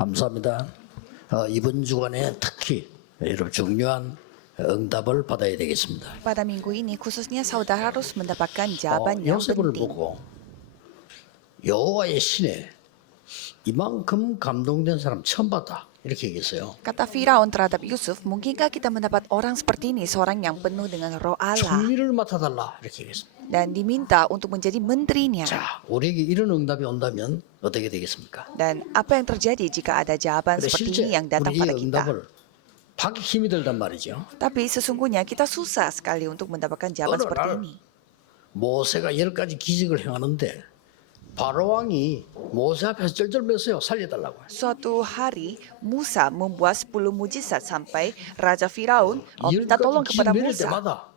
감사합니다. 이번 주간에 특히 여러분 중요한 응답을 받아야 되겠습니다. Pada minggu ini khususnya saudara harus mendapatkan jawaban yang 요셉을 penting. 보고 여호와의 신에 이만큼 감동된 사람 처음 봤다 이렇게 얘기했어요. Kata Firaun terhadap Yusuf, mungkinkah kita mendapat orang seperti ini, seorang yang penuh dengan roh Allah 총리를 맡아달라 이렇게 얘기했습니다. dan diminta untuk menjadi menterinya. 자, 우리에게 이런 응답이 온다면 어떻게 되겠습니까? Dan apa yang terjadi jika ada jawaban 근데 seperti 실제 ini yang datang 우리 이 pada kita? 응답을 받기 힘이 들단 말이죠. Tapi sesungguhnya kita susah sekali untuk mendapatkan jawaban 어느 seperti 날 ini. 모세가 10가지 기적을 행하는데 바로 왕이 모세 앞에서 쩔쩔맸어요. 살려달라고. Suatu hari Musa membuat 10 mujizat sampai Raja Firaun minta 10가지 tolong 기적 kepada 내릴 Musa. 때마다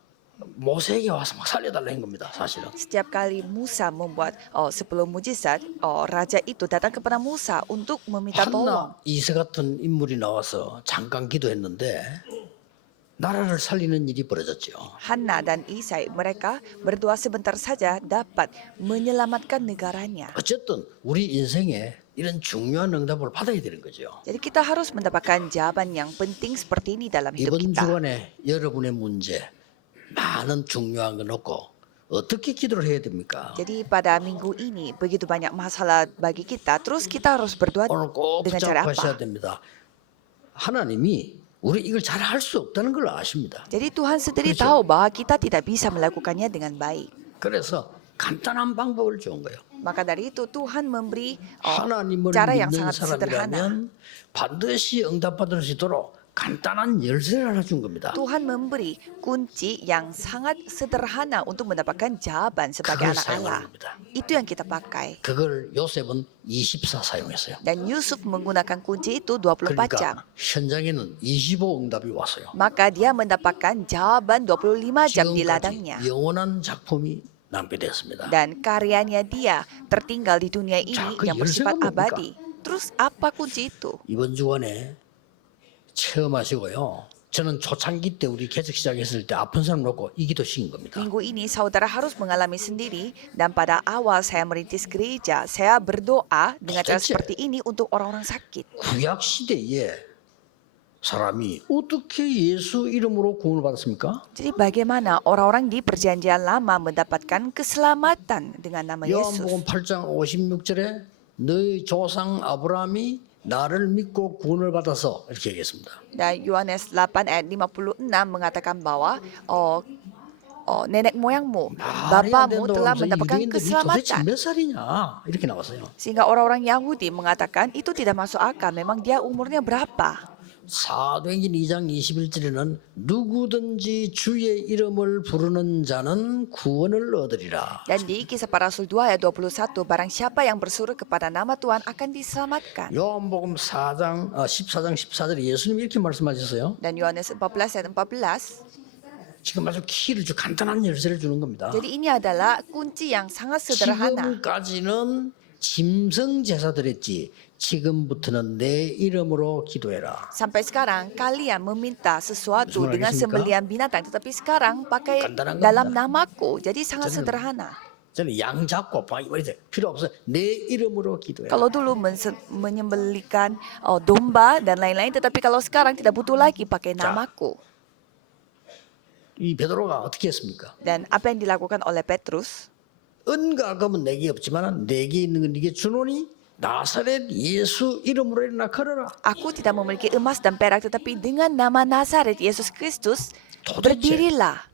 모세에게 와서 막 살려달라는 겁니다. 사실은. Setiap kali Musa membuat 10 mujizat, raja itu datang kepada Musa untuk meminta tolong. 한나 이세 같은 인물이 나와서 잠깐 기도했는데 나라를 살리는 일이 벌어졌죠. Hana dan Isai mereka berdoa sebentar saja dapat menyelamatkan negaranya. 어쨌든 우리 인생에 이런 중요한 응답을 받아야 되는 거죠. Jadi kita harus mendapatkan jawaban yang penting seperti ini dalam hidup 이번 kita. 주간에 여러분의 문제 많은 중요한 건 없고 어떻게 기도를 해야 됩니까? Jadi pada minggu ini begitu banyak masalah bagi kita, terus kita harus berdoa 오늘 꼭 dengan cara 붙잡으셔야 apa? 됩니다. 하나님이 우리 이걸 잘 할 수 없다는 걸 아십니다. Jadi Tuhan sendiri Krucil. tahu bahwa kita tidak bisa melakukannya dengan baik. 그래서 간단한 방법을 준 거예요. Maka dari itu Tuhan memberi 하나님을 cara yang 믿는 sangat sederhana. 사람이라면 반드시 응답받을 수 있도록 간단한 열쇠를 하나 준 겁니다. Tuhan memberi kunci yang sangat sederhana untuk mendapatkan jawaban sebagai 그걸 anak Allah. 사용합니다. Itu yang kita pakai. 그걸 요셉은 24 사용했어요. Dan Yusuf menggunakan kunci itu 24 jam. 그러니까 현장에는 25 응답이 왔어요. Maka dia mendapatkan jawaban 25 jam di 지금까지 ladangnya. 영원한 작품이 낭비됐습니다. Dan karyanya dia tertinggal di dunia ini 자, 그 yang bersifat 열쇠가 뭡니까? abadi. Terus apa kunci itu? 이번 주간에 체험하시고요. 저는 초창기 때 우리 개척 시작했을 때 아픈 사람 놓고 이 기도 시킨 겁니다. Minggu ini saudara harus mengalami sendiri dan pada awal saya merintis gereja, saya berdoa dengan cara 도대체 seperti ini untuk orang-orang sakit. 구약 시대에 사람이 어떻게 예수 이름으로 구원을 받았습니까? Jadi bagaimana orang-orang di perjanjian lama mendapatkan keselamatan dengan nama Yesus? 요한복음 8장 56절에 너희 조상 아브라함이 나를 믿고 구원을 받아서 이렇게 얘기했습니다. Dan Yohanes 8 ayat 56 mengatakan bahwa nenek moyangmu, 말이 안 bapamu 된다고 telah 하면서 mendapatkan 유대인들이 도대체 keselamatan. 몇 살이냐 이렇게 나왔어요. Sehingga orang-orang Yahudi mengatakan itu tidak masuk akal. Memang dia umurnya berapa? 사도행전 2장 21절에는 누구든지 주의 이름을 부르는 자는 구원을 얻으리라. Dan di Kisah Para Rasul 2 ayat 21, barang siapa yang bersuruh kepada nama Tuhan akan diselamatkan. 요한복음 14장 14절에 예수님 이렇게 말씀하셨어요. Dan Yohanes 14 ayat 14, 지금 아주 키를 주 간단한 열쇠를 주는 겁니다. jadi ini adalah kunci yang sangat sederhana. 지금까지는 짐승 제사 드렸지. 지금부터는 내 이름으로 기도해라. Sampai sekarang kalian meminta sesuatu Musuh lagi dengan sih, Kak? sembelihan binatang, tetapi sekarang pakai Kandaran dalam ganda. namaku. Jadi sangat Jangan. sederhana. 저는 양 잡고 막 이래 필요 없어. 내 이름으로 기도해. Kalau dulu menyembelikan domba dan lain-lain, tetapi kalau sekarang tidak butuh lagi pakai namaku. 이 베드로가 어떻게 했습니까? Dan apa yang dilakukan oleh Petrus? 은과 금은 내게 없지만 내게 있는 건 네게 주노니 나사렛 예수 이름으로 일어나 걸어라. Aku tidak memiliki emas dan perak, tetapi dengan nama Nazaret Yesus Kristus, 도대체 berdirilah.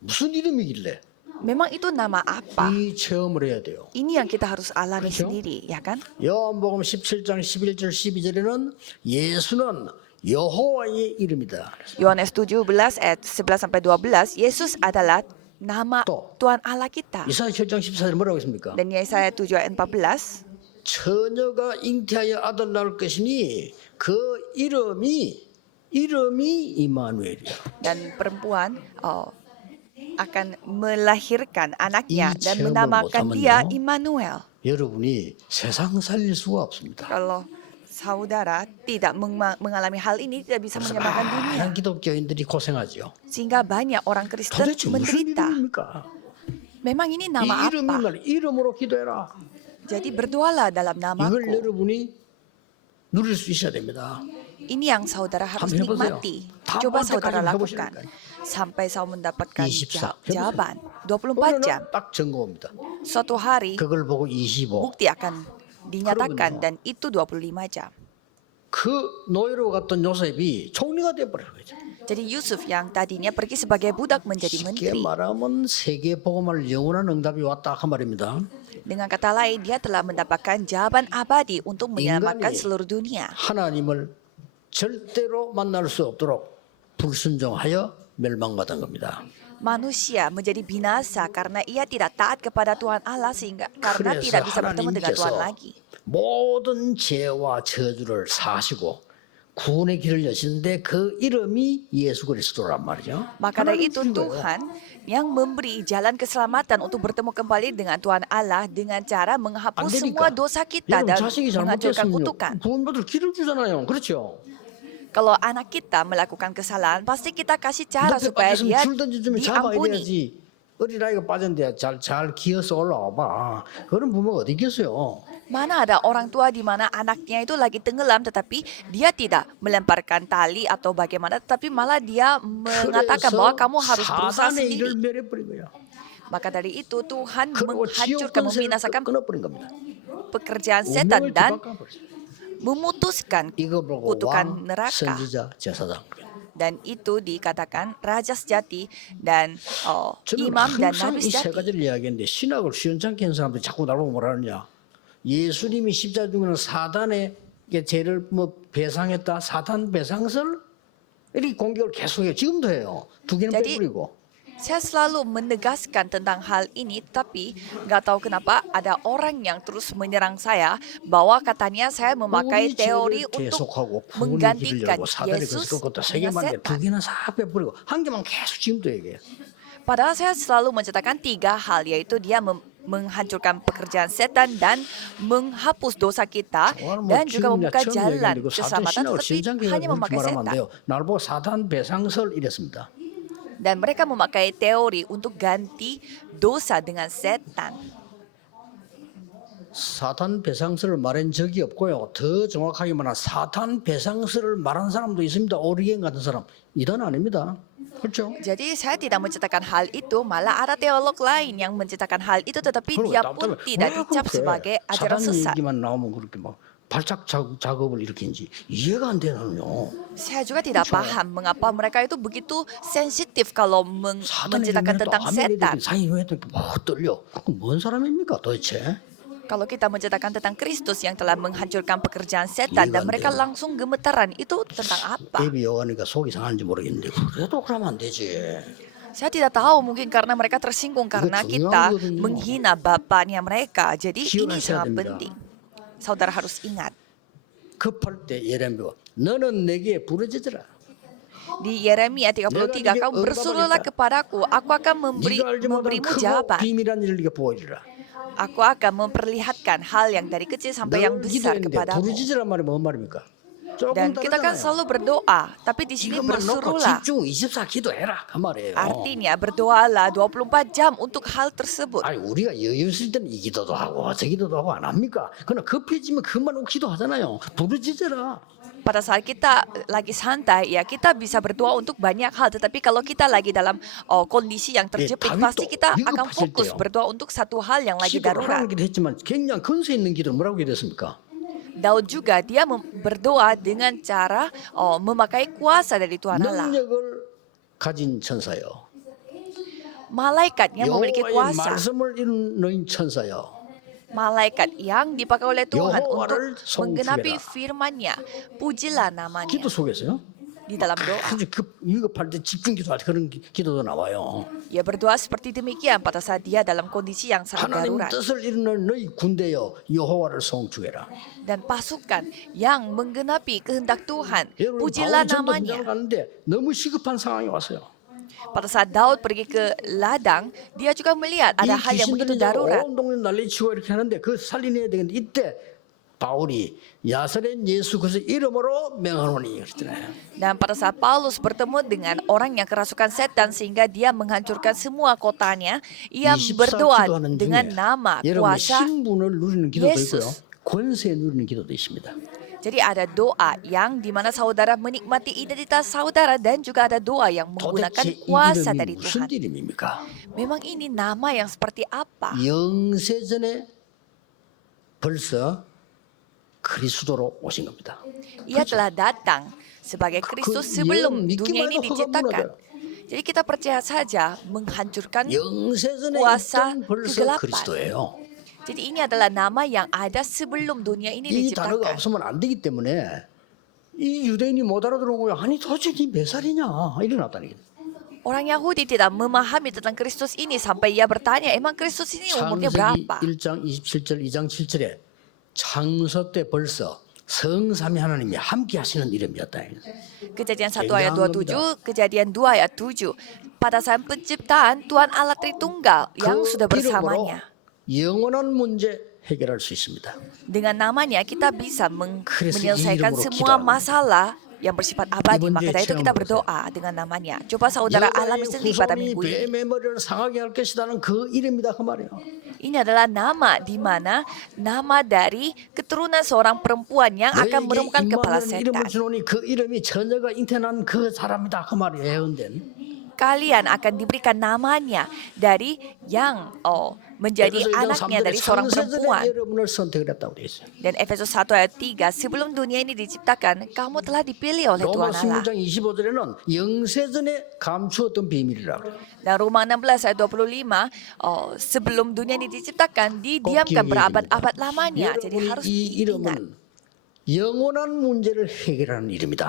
무슨 이름이길래 Memang itu nama apa? 이 체험을 해야 돼요. Ini yang kita harus alami 그렇죠? sendiri, ya kan? 요한복음 17장 11절 12절에는 예수는 여호와의 이름이다. Yohanes 17 ayat 11 sampai 12, Yesus adalah nama 또. Tuhan Allah kita. 이사야 7장 14절 뭐라고 했습니까? Dan Yesaya 7 ayat 14, 처녀가 잉태하여 아들 낳을 것이니 그 이름이 이마누엘이야. dan perempuan akan melahirkan anaknya 이 dan 체험을 menamakan 못하면요. dia Immanuel. 여러분이 세상 살릴 수가 없습니다. Kalau saudara tidak mengalami hal ini, tidak bisa 그래서 menyelamatkan dunia. 많은 기독교인들이 고생하죠. Sehingga banyak orang Kristen 도대체 무슨 menderita. 이름입니까? Memang ini 이 nama 이름이 apa? 말 이름으로 기도해라. Jadi berdoalah dalam 이걸 namaku. 여러분이 누릴 수 있어야 됩니다. Ini yang saudara harus 한번 해보세요. nikmati. 다 Coba 볼 saudara 때까지 lakukan. 해보시니까. Sampai saudara mendapatkan 24. jawaban 어느 24 jam. 날 딱 점검 옵니다. Suatu hari 그걸 보고 25. bukti akan dinyatakan 그러면요. dan itu 25 jam. 그 노예로 갔던 요셉이 총리가 돼버린 거죠. Jadi Yusuf yang tadinya pergi sebagai budak menjadi 쉽게 menteri. 말하면 세계 복음할 영원한 응답이 왔다 그 말입니다. Dengan kata lain, dia telah mendapatkan jawaban abadi untuk menyelamatkan 인간이 seluruh dunia. 하나님을 절대로 만날 수 없도록 불순종하여 멸망받은 겁니다. Manusia menjadi binasa karena ia tidak taat kepada Tuhan Allah sehingga karena 그래서 tidak bisa bertemu dengan Tuhan 하나님께서 lagi. 모든 죄와 저주를 사시고 구원의 길을 여시는데 그 이름이 예수 그리스도란 말이죠. Maka dari itu 하나님 주신 거예요. Tuhan yang memberi jalan keselamatan untuk bertemu kembali dengan Tuhan Allah dengan cara 안 menghapus 되니까. semua dosa kita 여러분 dan 자식이 menghancurkan 잘못했으면 kutukan. 구원받을 길을 주잖아요. 그렇죠? Kalau anak kita melakukan kesalahan, pasti kita kasih cara 늪에 supaya 빠졌으면 dia 줄 던져주면 잡아야 diampuni. 돼야지. 어린아이가 빠졌는데 잘 기어서 올라와봐. 그런 부모가 어디 있겠어요. Mana ada orang tua di mana anaknya itu lagi tenggelam tetapi dia tidak melemparkan tali atau bagaimana tetapi malah dia mengatakan bahwa kamu harus berusaha 사단의 일을 sendiri. 멸해버린 거예요. Maka dari itu Tuhan 그리고 지옥 menghancurkan, 권세를 membinasakan 끊어버린 겁니다. pekerjaan setan 운명을 dan 뒤바꿔버렸어요. memutuskan 이거 보고 kutukan 왕, neraka. 선지자, 제사장. Dan itu dikatakan raja sejati dan 저는 imam dan 항상 nabi 이 세 sejati. 가지를 이야기했는데 신학을 시원찮게 하는 사람들이 자꾸 나보고 뭐라 하느냐. 예수님이 십자가 중에는 사단의 죄를 뭐 배상했다. 사단 배상설 이 공격을 계속해요. 지금도 해요. 두 개는 Jadi, 빼버리고. Saya selalu menegaskan tentang hal ini, tapi nggak tahu kenapa ada orang yang terus menyerang saya bahwa katanya saya memakai 우리 teori 죄를 untuk 계속하고 구원의 길을 menggantikan 열고 사단의 Yesus 것을 꺾었다. 세 dengan 개만 돼. 두 setan. 개는 싹 빼버리고 한 개만 계속 지금도 얘기해요. Padahal saya selalu menceritakan 3 hal, yaitu dia menghancurkan pekerjaan setan dan menghapus dosa kita 정말 뭐 dan juga membuka 처음 jalan 얘기했는데 그 사단 keselamatan, 신학을 tetapi 신장하게 hanya 그렇게 memakai 말하면 안 setan. 돼요. 나를 보고 사단 배상설 이랬습니다. Dan mereka memakai teori untuk ganti dosa dengan setan. 사탄 배상설을 말한 적이 없고요. 더 정확하게 말하면 사탄 배상설을 말한 사람도 있습니다. 오리겐 같은 사람. 이단 아닙니다. 그렇죠? Jadi saya tidak menceritakan hal itu, malah ada teolog lain yang menceritakan hal itu, tetapi 그리고 dia pun 답답해. tidak 왜 dicap 그렇게 sebagai ajaran 사단 sesat. 얘기만 나오면 그렇게 막 발작 작업을 일으키는지 이해가 안 되는요. Saya juga tidak 그렇죠. paham mengapa mereka itu begitu sensitif kalau 사단의 menceritakan 얘기는 또 tentang setan. 아멘이 사인했더니 뭐 떨려. 그건 뭔 사람입니까 도대체? Kalau kita menceritakan tentang Kristus yang telah menghancurkan pekerjaan setan dan mereka langsung gemetaran, itu tentang apa? 애비 여가니까 속이 상하는지 모르겠는데 그래도 그러면 안 되지. Saya tidak tahu, mungkin karena mereka tersinggung karena kita 중요하거든요. menghina bapaknya mereka. Jadi ini 기억하셔야 sangat 됩니다. penting. Saudara harus ingat. 급할 때 예레미야 너는 내게 부르짖으라. Di Yeremia 33, kau berserulah kepadaku, aku akan 네가 알지 못하는 memberimu 크고 jawaban. 비밀한 일을 네가 보이리라. Aku akan memperlihatkan hal yang dari kecil sampai yang 늘 besar 기도했는데 kepadamu. 부르짖으란 말이 뭔 말입니까? 조금 Dan kita kan 다르잖아요. selalu berdoa, tapi di sini 이것만 놓고 berserulah. 집중 24 기도해라 그 말이에요. Artinya berdoalah 24 jam untuk hal tersebut. 아니 우리가 여유 있을 때는 이 기도도 하고 저 기도도 하고 안 합니까? 그러나 급해지면 그만 기도하잖아요. 부르짖어라. Pada saat kita lagi santai, ya kita bisa berdoa untuk banyak hal. Tetapi kalau kita lagi dalam kondisi yang terjepit, David pasti tuh kita akan 위급하실 fokus 때요. berdoa untuk satu hal yang lagi 기도를 darurat. 하는 기도 했지만 굉장히 근세 있는 기도를 뭐라고 기도했습니까? Daud juga dia berdoa dengan cara memakai kuasa dari Tuhan Allah. 능력을 가진 천사요. Malaikat yang memiliki 여호와의 kuasa. 말씀을 이루는 천사요. Malaikat yang dipakai oleh Tuhan untuk 여호와를 menggenapi 송축해라. firman-Nya. Pujilah namanya 기도 속에서요. di dalam doa. 그래서 위급할 때 집중 기도할 때 그런 기도도 나와요. Ia berdoa seperti demikian pada saat dia dalam kondisi yang sangat 하나님 darurat. 뜻을 이루는 너희 군대여 여호와를 송축해라. Dan pasukan yang menggenapi kehendak Tuhan, 여러분 pujilah 바울이 전도 namanya. 현장을 갔는데 너무 시급한 상황이 왔어요. Pada saat Daud pergi ke ladang, dia juga melihat 이 ada hal yang begitu 귀신들이 darurat. 온 동네 난리치고 이렇게 하는데 그 살려내야 되는데 이때 바울이 야사렛 예수 그리스도 이름으로 명하노니 그랬잖아요. Dan pada saat Paulus bertemu dengan orang yang kerasukan setan sehingga dia menghancurkan semua kotanya, ia 24 berdoa 기도하는 dengan 중에 nama 여러분 kuasa 신분을 누리는 기도도 예수. 있고요. 권세 누리는 기도도 있습니다. Jadi ada doa yang dimana saudara menikmati identitas saudara dan juga ada doa yang menggunakan 도대체 이 kuasa 이름이 dari 무슨 Tuhan. 이름입니까? Memang ini nama yang seperti apa? 영세전에 벌써 그리스도로 오신 겁니다. Ia telah datang sebagai Kristus sebelum dunia ini diciptakan. Jadi kita percaya saja menghancurkan 영세전에 kuasa 있던 벌써 kegelapan. 그리스도예요. Jadi ini adalah nama yang ada sebelum dunia ini 이 단어가 diciptakan. 없으면 안 되기 때문에 이 유대인이 못 알아들은 거예요. 아니 도대체 몇 살이냐 이러났다는 게. Orang Yahudi tidak memahami tentang Kristus ini sampai ia bertanya, emang Kristus ini umurnya 창세기 berapa? 1장 27절 2장 7절에 창세 때 벌써 성삼위 하나님이 함께 하시는 이름이었다. Kejadian 1 ayat 27, Kejadian 2 ayat 7. Pada saat penciptaan, Tuhan Allah Tritunggal yang 그 sudah 이름으로 bersamanya. 영원한 문제 해결할 수 있습니다. Dengan namanya kita bisa 그래서 menyelesaikan 이 이름으로 semua 기도하는 masalah yang bersifat abadi. 이번 Maka 주에 dari itu kita 체험해 berdoa dengan namanya. Coba saudara alami 여호와의 sendiri pada 후손이 minggu ini. 뱀의 머리를 상하게 할 것이다는 그 이름이다 그 말이에요. Ini adalah nama di mana nama dari keturunan seorang perempuan yang akan 너에게 merumkan kepala 임마누엘 이름을 setan. 주노니 그 이름이 처녀가 잉태난 그 사람이다 그 말이에요. 예언된. Kalian akan diberikan namanya dari yang menjadi 에베소 2장 anaknya 3절에 dari seorang 창세전에 perempuan. 여러분을 선택했다고 되어 있어요. Dan Efesus 1 ayat 3, sebelum dunia ini diciptakan, kamu telah dipilih oleh Tuhan 로마 Allah. 16장 25절에는 영세전에 감추었던 비밀이라고 그래요. Dan Roma 16 ayat 25, sebelum dunia ini diciptakan, didiamkan berabad-abad lamanya. Jadi harus 이 diingat. 이름은 영원한 문제를 해결하는 이름이다.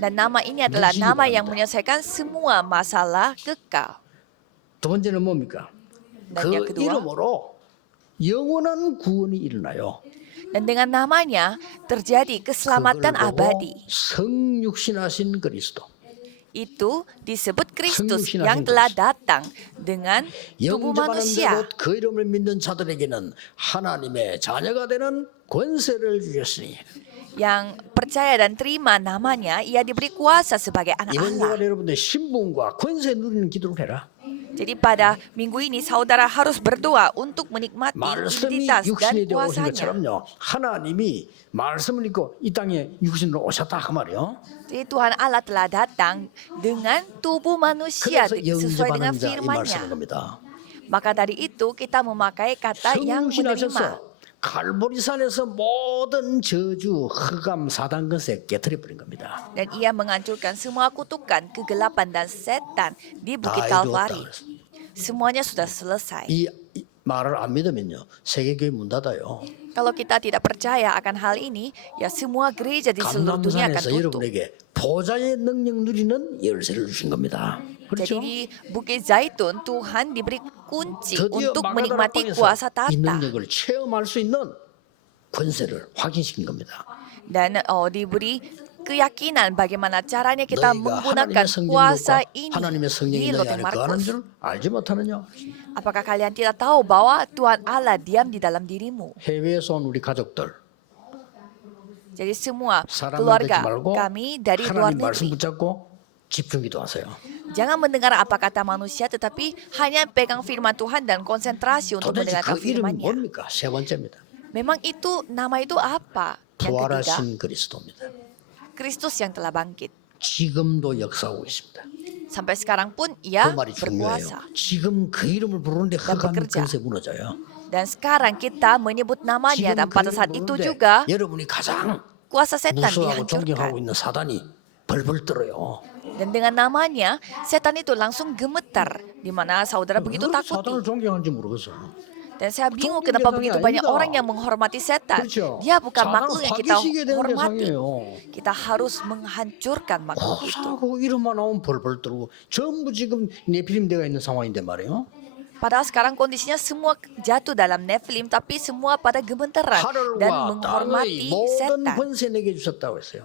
Dan nama ini adalah nama yang menyelesaikan semua masalah kekal. 두 번째는 뭡니까? Dan yang 그 kedua, 이름으로 영원한 구원이 일어나요. dan dengan namanya terjadi keselamatan 그걸 보고 abadi. 성육신하신 그리스도. Itu disebut Kristus 성육신하신 yang telah datang dengan tubuh 영접하는 manusia. 대로 그 이름을 믿는 자들에게는 하나님의 자녀가 되는 권세를 주셨으니 Yang percaya dan terima namanya, ia diberi kuasa sebagai anak 이번 Allah. 주간 여러분들 신분과 권세 누리는 기도를 해라. Jadi pada minggu ini saudara harus berdoa untuk menikmati 말씀이 identitas dan 육신이 되어 오신 kuasanya. 것처럼요. 하나님이 말씀을 읽고 이 땅에 육신으로 오셨다 그 말이요. Jadi Tuhan Allah telah datang dengan tubuh manusia 그래서 sesuai dengan 영접하는 자 이 말씀인 firman-Nya. 겁니다. Maka dari itu kita memakai kata yang menerima. 성육신하셔서 갈보리산에서 모든 저주, 흑암, 사단근세 깨뜨려 버린 겁니다. Dan ia menghancurkan semua kutukan, kegelapan dan setan di Bukit 다 Kalvari. 이루었다 그랬어요. Semuanya sudah selesai. 이 말을 안 믿으면요 세계교회 문 닫아요. Kalau kita tidak percaya akan hal ini, ya semua gereja di seluruh dunia akan 감남산에서 tutup. 여러분에게 보좌의 능력 누리는 열쇠를 주신 겁니다. Jadi 그렇죠? di Bukit Zaitun Tuhan diberi kunci 드디어 untuk 마가다라 menikmati 방에서 kuasa 이 tahta 능력을 체험할 수 있는 권세를 확인시킨 겁니다. dan diberi keyakinan bagaimana caranya kita 너희가 menggunakan 하나님의 kuasa 성령과 ini 하나님의 성령이 di 너희 Lotte 안에 거하는 Markus. 줄 알지 못하느냐? Apakah kalian tidak tahu bahwa Tuhan Allah diam di dalam dirimu? 해외에서 온 우리 가족들 Jadi semua 사람을 keluarga 듣지 말고 kami dari luar 하나님 말씀 negeri. 붙잡고 집중기도 하세요. Jangan mendengar apa kata manusia, tetapi hanya pegang firman Tuhan dan konsentrasi untuk 도대체 mendengarkan 그 이름이 firman-Nya. 뭡니까? 세 번째입니다. Memang itu nama itu apa? Yang ketiga, 부활하신 그리스도입니다. Kristus yang telah bangkit. 지금도 역사하고 있습니다. Sampai sekarang pun 그 ia 말이 중요해요. berkuasa. 지금 그 이름을 부르는데 흑암 bekerja. 권세 무너져요. Dan sekarang kita menyebut namanya 지금 dan 그 pada 이름을 saat itu 부르는데 juga 여러분이 가장 kuasa setan 무서워하고 존경하고 dihancurkan. 있는 사단이 벌벌 떨어요. Dan dengan namanya, setan itu langsung gemetar. Di mana saudara begitu 왜 takuti. 사단을 존경하는지 모르겠어. Dan saya bingung 존경 kenapa 대상이 begitu banyak 아닙니다. orang yang menghormati setan. 그렇죠. Dia bukan 사단은 makhluk yang kita 파괴시켜야 되는 hormati. 대상이에요. Kita harus menghancurkan makhluk itu. 고사하고 이름만 나오면 벌벌 떨고 전부 지금 네피림대가 있는 상황인데 말이에요. Padahal sekarang kondisinya semua jatuh dalam Nephilim, tapi semua pada gemeteran dan 하늘과 menghormati 땅의 모든 setan. 권세 내게 주셨다고 했어요.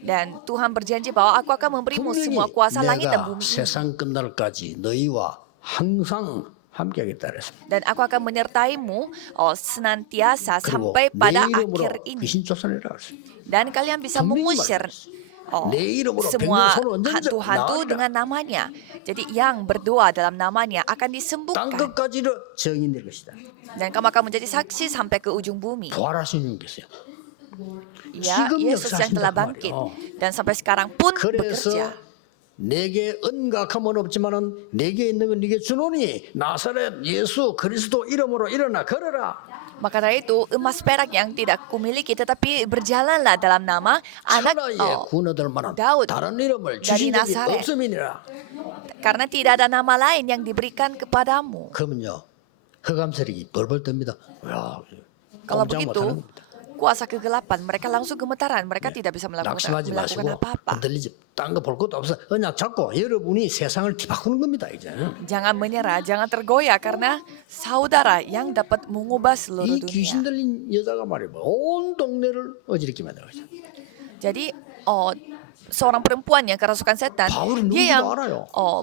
Dan Tuhan berjanji bahwa aku akan memberimu semua 분명히 kuasa langit dan 내가 bumi ini. 세상 끝날까지 너희와 항상 함께하겠다 그랬습니다. Dan aku akan menyertaimu senantiasa 그리고 sampai 내 pada 이름으로 akhir ini. 귀신 쫓아내라 그랬습니다. Dan kalian bisa 분명히 mengusir 내 이름으로 semua 백명 손을 얹은 자 hantu-hantu 나으리라. dengan namanya. Jadi yang berdoa dalam namanya akan 땅 disembuhkan. 끝까지로 정인될 것이다. Dan kamu akan menjadi saksi sampai ke ujung bumi. 부활하신 주님 계세요. Ya, 지금 Yesus yang telah 역사하신단 bangkit 말이에요. dan sampai sekarang pun 그래서 bekerja. 내게 은각함은 없지만은 내게 있는 건 네게 주노니 나사렛 예수 그리스도 이름으로 일어나 걸어라. Maka dari itu emas perak yang tidak kumiliki tetapi berjalanlah dalam nama anak 천하에 구원 얻을 만한 Daud 다른 이름을 dari 주신 적이 Nazaret. 없음이니라. Karena tidak ada nama lain yang diberikan kepadamu. 그러면요 흑암 세력이 벌벌 뜹니다. 야, Kalau 꼼짝 begitu, 못하는 겁니다. kuasa kegelapan mereka langsung gemetaran. Mereka tidak bisa 낙심하지 melakukan 마시고 apa-apa. 흔들리지 딴 거 볼 것도 없어. 언약 잡고 여러분이 세상을 뒤바꾸는 겁니다 이제. Jangan menyerah, jangan tergoyah karena saudara yang dapat mengubah seluruh 이 dunia. 귀신 들린 여자가 말이야 온 동네를 어지럽게 만들어 가지고. Jadi seorang perempuan yang kerasukan setan, 바울이 dia yang 누군지도 알아요.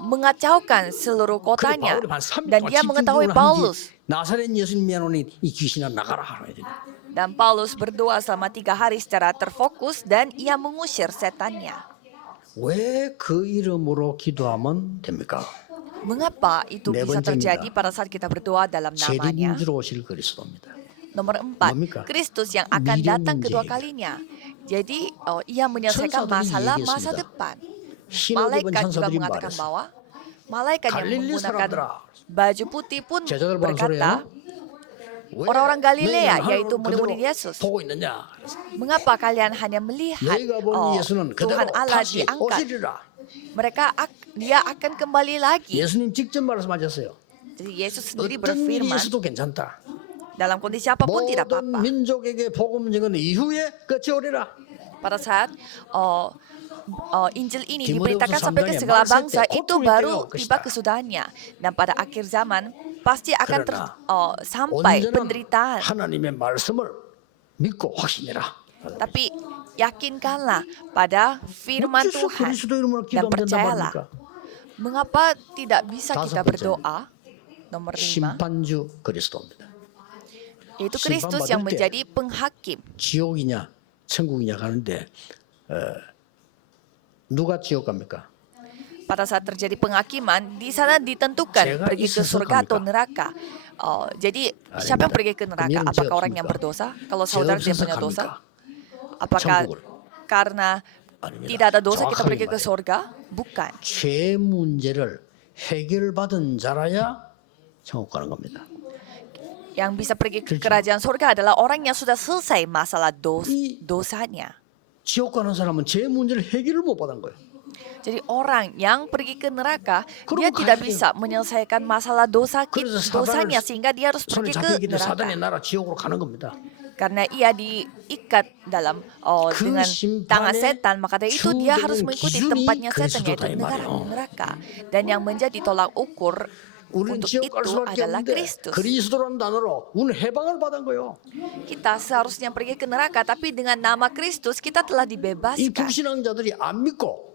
mengacaukan seluruh 그래 kotanya 바울이 한 3일 dan 동안 dia mengetahui 집중적으로 Paulus. 하는지 나사렛 예수님이 하노니 이 귀신아 나가라 하는 거야. Dan Paulus berdoa selama 3 hari secara terfokus dan ia mengusir setannya. 왜 그 이름으로 기도하면 됩니까? Mengapa itu 네 bisa 번째입니다. terjadi pada saat kita berdoa dalam namanya? 재림주로 오실 그리스도입니다. Nomor 뭡니까? 4, Kristus yang akan 미래 datang kedua 문제입니다. kalinya. Jadi ia menyelesaikan 천사들이 masalah masa 얘기했습니다. depan. 신호대본 Malaikat juga 천사들이 mengatakan 말했어. bahwa malaikat yang 갈릴리 menggunakan 사람들아. baju putih pun 제자들 보는 berkata, 소리예요. orang-orang Galilea, yaitu murid-murid Yesus, 보고 있느냐? mengapa kalian hanya melihat 너희가 본 예수는 Tuhan 그대로 Allah 다시 diangkat? 오시리라. Dia akan kembali lagi. 예수님 직접 말씀하셨어요. Jadi Yesus sendiri 어떤 일이 berfirman, 있어도 괜찮다. dalam kondisi apapun tidak 모든 apa-apa. 민족에게 복음 증언 이후에 끝이 오리라. Pada saat Injil ini Timotius diberitakan sampai ke 3 segala Maksud bangsa, teh, itu kotul baru tengok tiba kita. kesudahannya. Dan pada akhir zaman pasti akan 그러나 sampai 온전한 penderitaan. 하나님의 말씀을 믿고 확신해라. Tapi yakinkanlah pada firman 어째서 Tuhan 그리스도 이름으로 dan 기도하면 된단 percayalah. 말입니까? Mengapa tidak bisa kita 다섯 번째. berdoa? Nomor 5, 심판주 그리스도입니다. yaitu Kristus yang 심판받을 때 menjadi penghakim. 지옥이냐 천국이냐 가는데 누가 지옥 갑니까? Pada saat terjadi penghakiman, di sana ditentukan 제가 pergi ke 있어서 surga atau 갑니까? neraka. Jadi siapa yang 아닙니다. pergi ke neraka? 그러면 Apakah 죄 orang yang 없습니까? berdosa? Kalau 죄 saudara tidak 없어서 punya dosa, 갑니까? apakah 천국을. karena 아닙니다. tidak ada dosa kita 정확하게 pergi ke 말해요. surga? Bukan. 죄 문제를 해결받은 자라야 천국 가는 겁니다. Yang bisa pergi ke 그렇죠. kerajaan surga adalah orang yang sudah selesai masalah 이- dosanya. 지옥 가는 사람은 죄 문제를 해결을 못 받은 거예요. Jadi orang yang pergi ke neraka, 그럼 dia tidak 가야 bisa menyelesaikan masalah 그래서 dosanya 사단을 sehingga dia harus 손에 pergi ke 잡혀있기 때문에 사단의 neraka. 나라 지옥으로 가는 겁니다. Karena ia diikat dalam 그 dengan tangan 심판의 setan, maka dari itu dia harus 주되는 mengikuti 기준이 tempatnya setan 그리스도다, yaitu 이 말이에요. neraka. Dan yang menjadi tolak ukur 우리는 untuk 지옥 갈 itu 수밖에 adalah 없는데 Kristus. 그리스도라는 단어로 우리는 해방을 받은 거예요. Kita seharusnya pergi ke neraka, tapi dengan nama Kristus kita telah 이 dibebaskan. 불신앙자들이 안 믿고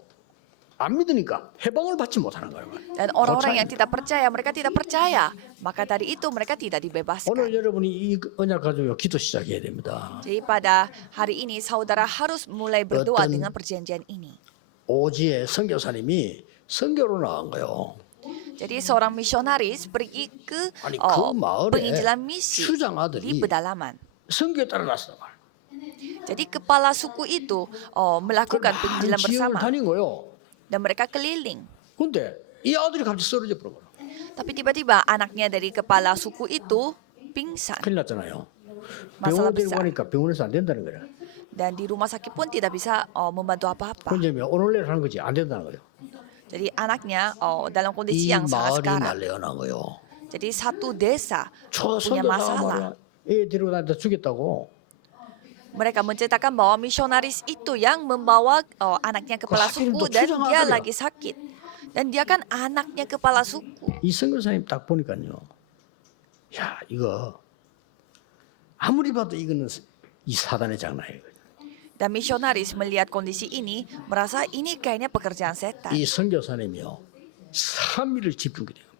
안 믿으니까 해방을 받지 못하는 거예요. Dan orang-orang yang tidak percaya, mereka tidak percaya. Maka dari itu mereka tidak dibebaskan. 오늘 여러분이 이 언약 가지고 기도 시작해야 됩니다. Jadi pada hari ini saudara harus mulai berdoa 어떤 dengan perjanjian ini. 오지의 선교사님이 선교로 나간 거예요. Jadi seorang misionaris pergi ke 아니 그 마을에 penginjilan misi 수장 di 아들이 pedalaman. 선교에 따라 났단 말이에요. Jadi kepala suku itu melakukan penginjilan 지역을 bersama 다닌 거예요. dan mereka keliling. 근데 이 아들이 갑자기 쓰러져 버려. Tapi tiba-tiba anaknya dari kepala suku itu pingsan 큰일 났잖아요. Masalah 병원 데리고 besar. 가니까 병원에서 안 된다는 거야. dan di rumah sakit pun tidak bisa membantu apa-apa. 그건 이제 오늘 내일 하는 거지 안 된다는 거예요. Jadi anaknya dalam kondisi 이 yang sangat 마을이 sekarat. 난리가 난 거예요. Jadi satu desa 저 punya 선교사가 masalah. 말이야 애 데리고 다니다 죽였다고. Mereka menceritakan bahwa misionaris itu yang membawa anaknya kepala hakim suku tuh dan curang dia aja. lagi sakit. Dan dia kan anaknya kepala suku. 이 선교사님 딱 보니까요. 야 이거 아무리 봐도 이거는 이 사단의 장난이에요. Dan misionaris melihat kondisi ini, merasa ini kayaknya pekerjaan setan. 이 선교사님이요 3일을 집중해야 돼요.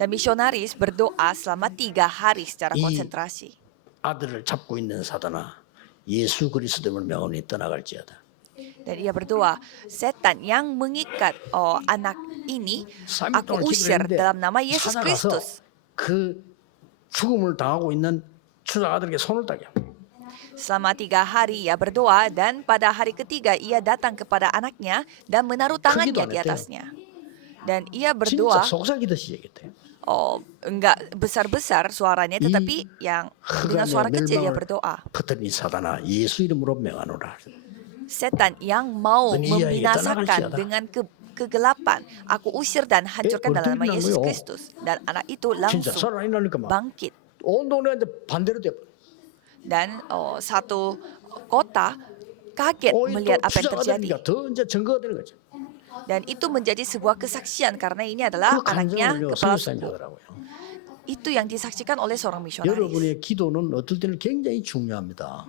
Dan misionaris berdoa selama 3 hari secara 이- konsentrasi. 아들을 잡고 있는 사단아 예수 그리스도를 명함이 떠나갈지어다. Dan ia berdoa, setan yang mengikat anak ini, 3일 aku 동안 usir 기도했는데 dalam nama Yesus 찾아가서 Kristus. 그 죽음을 당하고 있는 추장 아들에게 손을 따게. Selama 3 hari ia berdoa dan pada hari ketiga ia datang kepada anaknya dan menaruh tangannya 크기도 안 di 했대요. atasnya. Dan ia 진짜 berdoa, 속삭이듯이 얘기했대요. enggak besar-besar suaranya, 이 tetapi yang dengan 흑암의 suara kecil dia 멸망을 berdoa. 퍼뜨린 이 사단아 예수 이름으로 명하노라. Setan yang mau Dan iya, iya, membinasakan tanah dengan kegelapan, aku usir dan hancurkan dalam nama 어떻게 Yesus 된다고요? Kristus. Dan anak itu 진짜 langsung 살아나니까 막 bangkit. 온 동네가 이제 반대로 돼. Dan satu kota kaget 또 melihat apa yang 투자가 terjadi. 되니까 더 이제 증거가 되는 거죠. Dan itu menjadi sebuah kesaksian karena ini adalah 그 anaknya 간증을요 kepala 선교사님이 suku. 하더라고요. Itu yang disaksikan oleh seorang misionaris. 여러분의 기도는 어떨 때는 굉장히 중요합니다.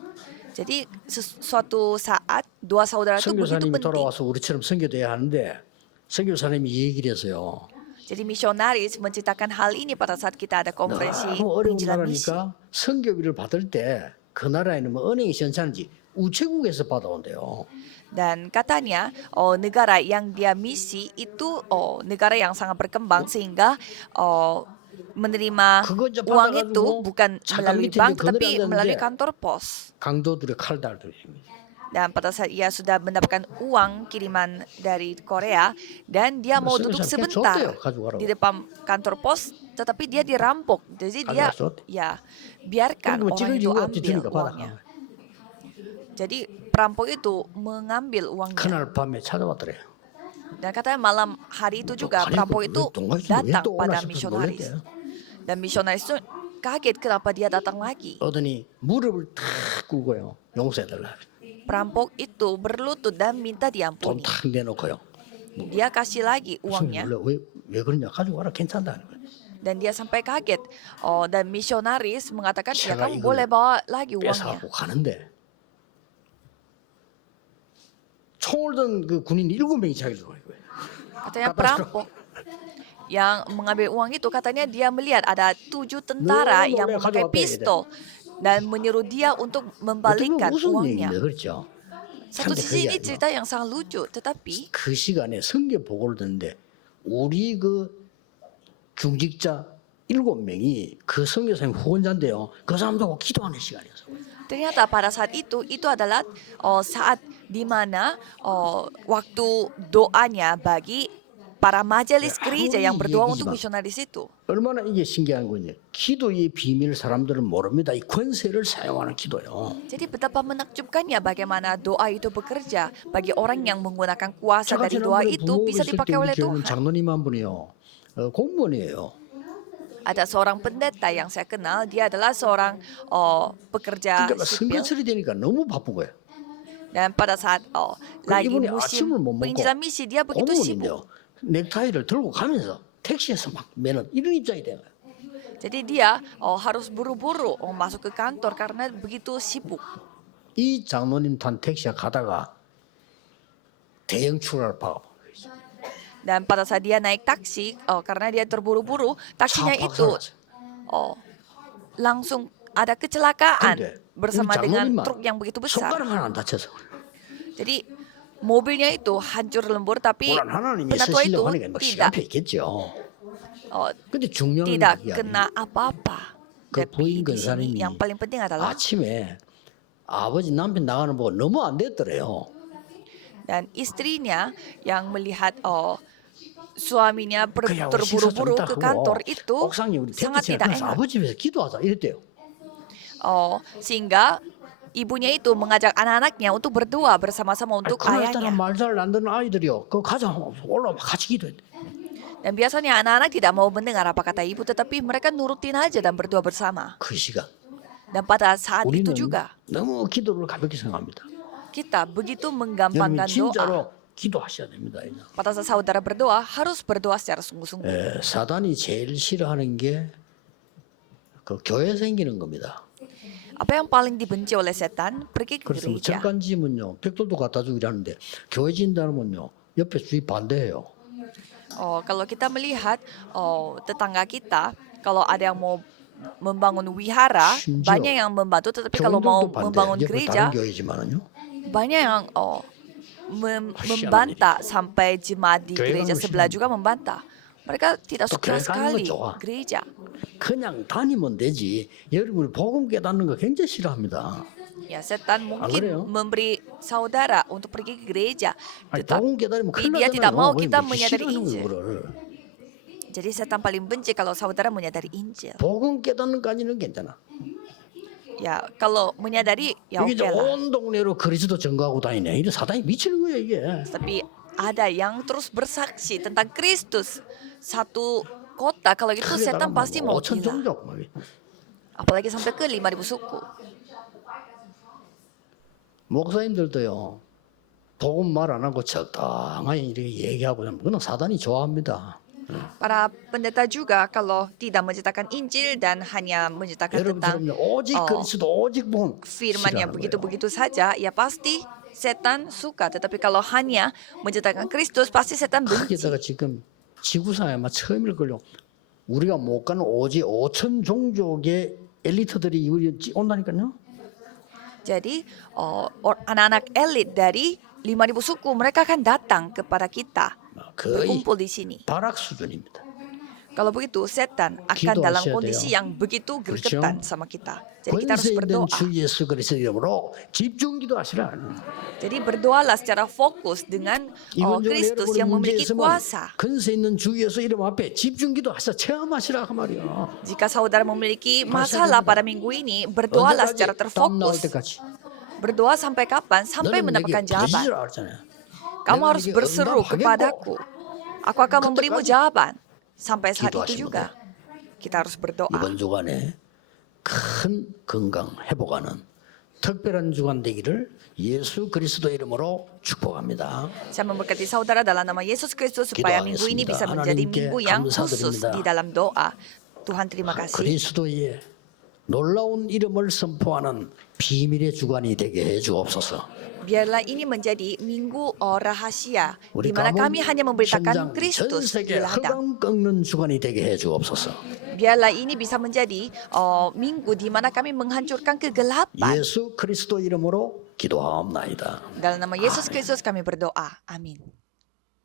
Jadi suatu saat dua saudara itu begitu 선교사님이 penting. 돌아와서 우리처럼 선교돼야 하는데 선교사님이 얘기를 했어요. Jadi misionaris menceritakan hal ini pada saat kita ada konferensi 너무 어려운 penginjilan misi. 나라니까 선교비를 받을 때 그 나라에는 뭐 은행이 시원찮은지 우체국에서 받아온대요. Dan katanya negara yang dia misi itu negara yang sangat berkembang sehingga menerima 그거 이제 uang 받아가지고 itu bukan 잠깐 melalui 밑에 bank 이제 tapi 그늘이 melalui 앉았는데 kantor pos. 강도들의 칼달들입니다. Dan pada saat ia sudah mendapatkan uang kiriman dari Korea dan dia mau duduk 선교사님 그냥 sebentar 줬대요, 가져가라고. di depan kantor pos, tetapi dia dirampok. Jadi dia 가져갔어. biarkan 그리고 orang 찌를 itu 이유가 없지 ambil 주니까 uangnya. 받아. Jadi perampok itu mengambil uangnya. 그날 밤에 찾아왔더래요. Dan katanya malam hari itu juga 아니, perampok itu 동아리도 왜 datang 또 오나 pada 싶어서 misionaris. 놀랬대요. Dan misionaris itu kaget kenapa dia datang lagi. 오더니 무릎을 탁 꿇고요. 용서해달라. Perampok itu berlutut dan minta 돈 diampuni. 탁 내놓고요. Dia kasih lagi uangnya. 원래 왜 그러냐 가져와라 괜찮다. Dan dia sampai kaget. Dan misionaris mengatakan, ya 제가 kamu 이걸 boleh bawa lagi uangnya. 뺏어갖고 가는데 총을 든 그 군인 7명이 자기를 거예요. Katanya perampok yang mengambil uang itu katanya dia melihat ada 7 tentara Boleh, yang boleh, memakai 가져왔대, pistol dan menyuruh dia untuk 어떻게 membalikkan 무슨 uangnya. 얘기인데 그렇죠. Satu 근데 sisi 그게 ini 아니라 cerita yang sangat lucu, tetapi 그 시간에 성경 보고를 듣는데 우리 그 중직자 7명이 그 선교사님 후원자인데요. 그 사람들하고 기도하는 시간이었어요. ternyata pada saat itu adalah saat di mana waktu doanya bagi para majelis gereja yang berdoa untuk misionaris itu. 얼마나 이게 신기한 건지 기도의 비밀 사람들은 모릅니다. 이 권세를 사용하는 기도요. Jadi betapa menakjubkannya bagaimana doa itu bekerja bagi orang yang menggunakan kuasa dari doa 지난번에 itu 부모가 bisa 있을 때 dipakai 우리 oleh 교회는 Tuhan. 장로님 한 분이요. 공무원이에요. Ada seorang pendeta yang saya kenal, dia adalah seorang pekerja 그러니까 sipil. 선교철이 되니까 너무 바쁜 거예요. Dan pada saat lagi 이분이 musim 아침을 못 먹고 penginjilan misi dia begitu sibuk. 공무원인데요. 넥타이를 들고 가면서 택시에서 막 매는 이런 입장이 된 거예요. Jadi dia harus buru-buru masuk ke kantor karena begitu sibuk. 이 장로님 탄 택시가 가다가 대형 추락을 박아본 거예요. Dan pada saat dia naik taksi, karena dia terburu-buru, taksinya 차 itu 박살났어요. langsung ada kecelakaan 근데 bersama 이 dengan 장로님만 truk yang begitu besar. 손가락 하나 안 다쳐서 Jadi mobilnya itu hancur lembur, tapi 물론 하나님이 penatua itu 쓰시려고 하는 게뭐 tidak 앞에 있겠죠. oh, 근데 중요한 tidak 게 kena apa-apa. 그 Tapi 부인 di sini 근사님이 yang paling penting adalah 아침에 아버지 남편 나가는 거 보고 너무 안 됐더래요. dan istrinya yang melihat suaminya 그냥 terburu-buru ke kantor itu 옥상에 우리 sangat 텐트 tidak 치면서 enak. 아버지 집에서 기도하자 이랬대요. Sehingga ibunya itu mengajak anak-anaknya untuk berdoa bersama-sama untuk 그날따라 ayahnya. 말 잘 안 듣는 아이들이요. 그 가자 올라와 같이 기도했대. Dan biasanya anak-anak tidak mau mendengar apa kata ibu, tetapi mereka nurutin aja dan berdoa bersama. 그 시간 Dan pada saat 우리는 itu juga 너무 기도를 가볍게 생각합니다. kita begitu 여러분 menggampangkan doa. 진짜로 기도하셔야 됩니다. 이제. Pada saat saudara berdoa harus berdoa secara sungguh-sungguh. 사단이 제일 싫어하는 게 그 교회 생기는 겁니다. Apa yang paling dibenci oleh setan? Pergi ke 그래서 뭐 gereja. 잠깐 지면요, 백돌도 갖다 주기로 하는데 교회 진다면요, 옆에 주위 반대해요. Kalau kita melihat tetangga kita, kalau ada yang mau membangun wihara, 심지어 banyak yang membantu. Tetapi kalau mau 교인들도 반대. membangun 옆에 gereja, 다른 교회지만은요. banyak yang membantah sampai jemaat di 교회 gereja 가는 거 sebelah 싫어하는데. juga membantah. Mereka tidak 또 suka 교회 가는 건 sekali 좋아. gereja. 그냥 다니면 되지. 여러분이 복음 깨닫는 거 굉장히 싫어합니다. Ya, setan mungkin 그래요? memberi saudara untuk pergi ke gereja, 아니, 복음 깨달으면 tetapi 큰일 dia tidak mau 나잖아요. kita 왜 menyadari 싫어하는 거예요, Injil. 그거를. Jadi setan paling benci kalau saudara menyadari Injil. 복음 깨닫는까지는 괜찮아. Ya, kalau menyadari ya 이게 이제 oke lah. 온 동네로 그리스도 증거하고 다니네. 이래 사단이 미치는 거야 이게. Tapi ada yang terus bersaksi tentang Kristus satu kota, kalau gitu 크게 setan 가면 pasti mau 5천 gila. 종족 막. Apalagi sampai ke 5.000 suku. 목사님들도요. 복음 말 안 하고 적당히 이렇게 얘기하고 하면 그건 사단이 좋아합니다. Para pendeta juga kalau tidak menceritakan Injil dan hanya menceritakan tentang 여러분처럼 오직 그리스도 오직 복음 firman-Nya 싫어하는 거예요. begitu-begitu saja, ya pasti setan suka. Tetapi kalau hanya menceritakan Kristus, pasti setan benci. 거기다가 지금 지구상에 아마 처음일걸요. 우리가 못 가는 오직 5천 종족의 엘리트들이 우리 온다니까요. Jadi anak-anak elit dari 5.000 suku mereka akan datang kepada kita, 거의 berkumpul di sini. 발악 수준입니다. Kalau begitu setan akan dalam kondisi yang begitu gergetan sama kita. Jadi kita harus 권세 있는 berdoa. 주 예수 그리스도 이름으로 집중 기도하시라. Jadi berdoalah secara fokus dengan Kristus yang memiliki kuasa. 권세 있는 주 예수 이름 앞에 집중 기도하셔 체험하시라 그 말이야. Jika saudara memiliki masalah pada minggu ini, berdoalah secara 땀 나올 terfokus. 때까지. Berdoa sampai kapan? Sampai 너는 내게 mendapatkan jawaban. 부르짖으라 그랬잖아요. Kamu 내가 harus 네게 berseru 응답하겠고. kepadaku. Aku akan memberimu 그때까지 jawaban. Sampai saat 기도하시면 itu juga kita harus berdoa. 이번 주간에 큰 건강 회복하는 특별한 주간 되기를 예수 그리스도 이름으로 축복합니다. Saya memberkati saudara dalam nama Yesus Kristus supaya minggu ini bisa menjadi 하나님께 minggu yang khusus 감사드립니다. di dalam doa. Tuhan terima kasih. 그리스도의 놀라운 이름을 선포하는 비밀의 주간이 되게 해 주옵소서. Biarlah ini menjadi minggu rahasia di 우리 mana 가문 kami hanya memberitakan 현장 전 Kristus di 세계 ladang. 흑암 꺾는 주간이 되게 해 주옵소서. Biarlah ini bisa menjadi minggu di mana kami menghancurkan kegelapan. 예수 그리스도 이름으로 기도하옵나이다. Dalam nama Yesus Kristus kami berdoa. Amin.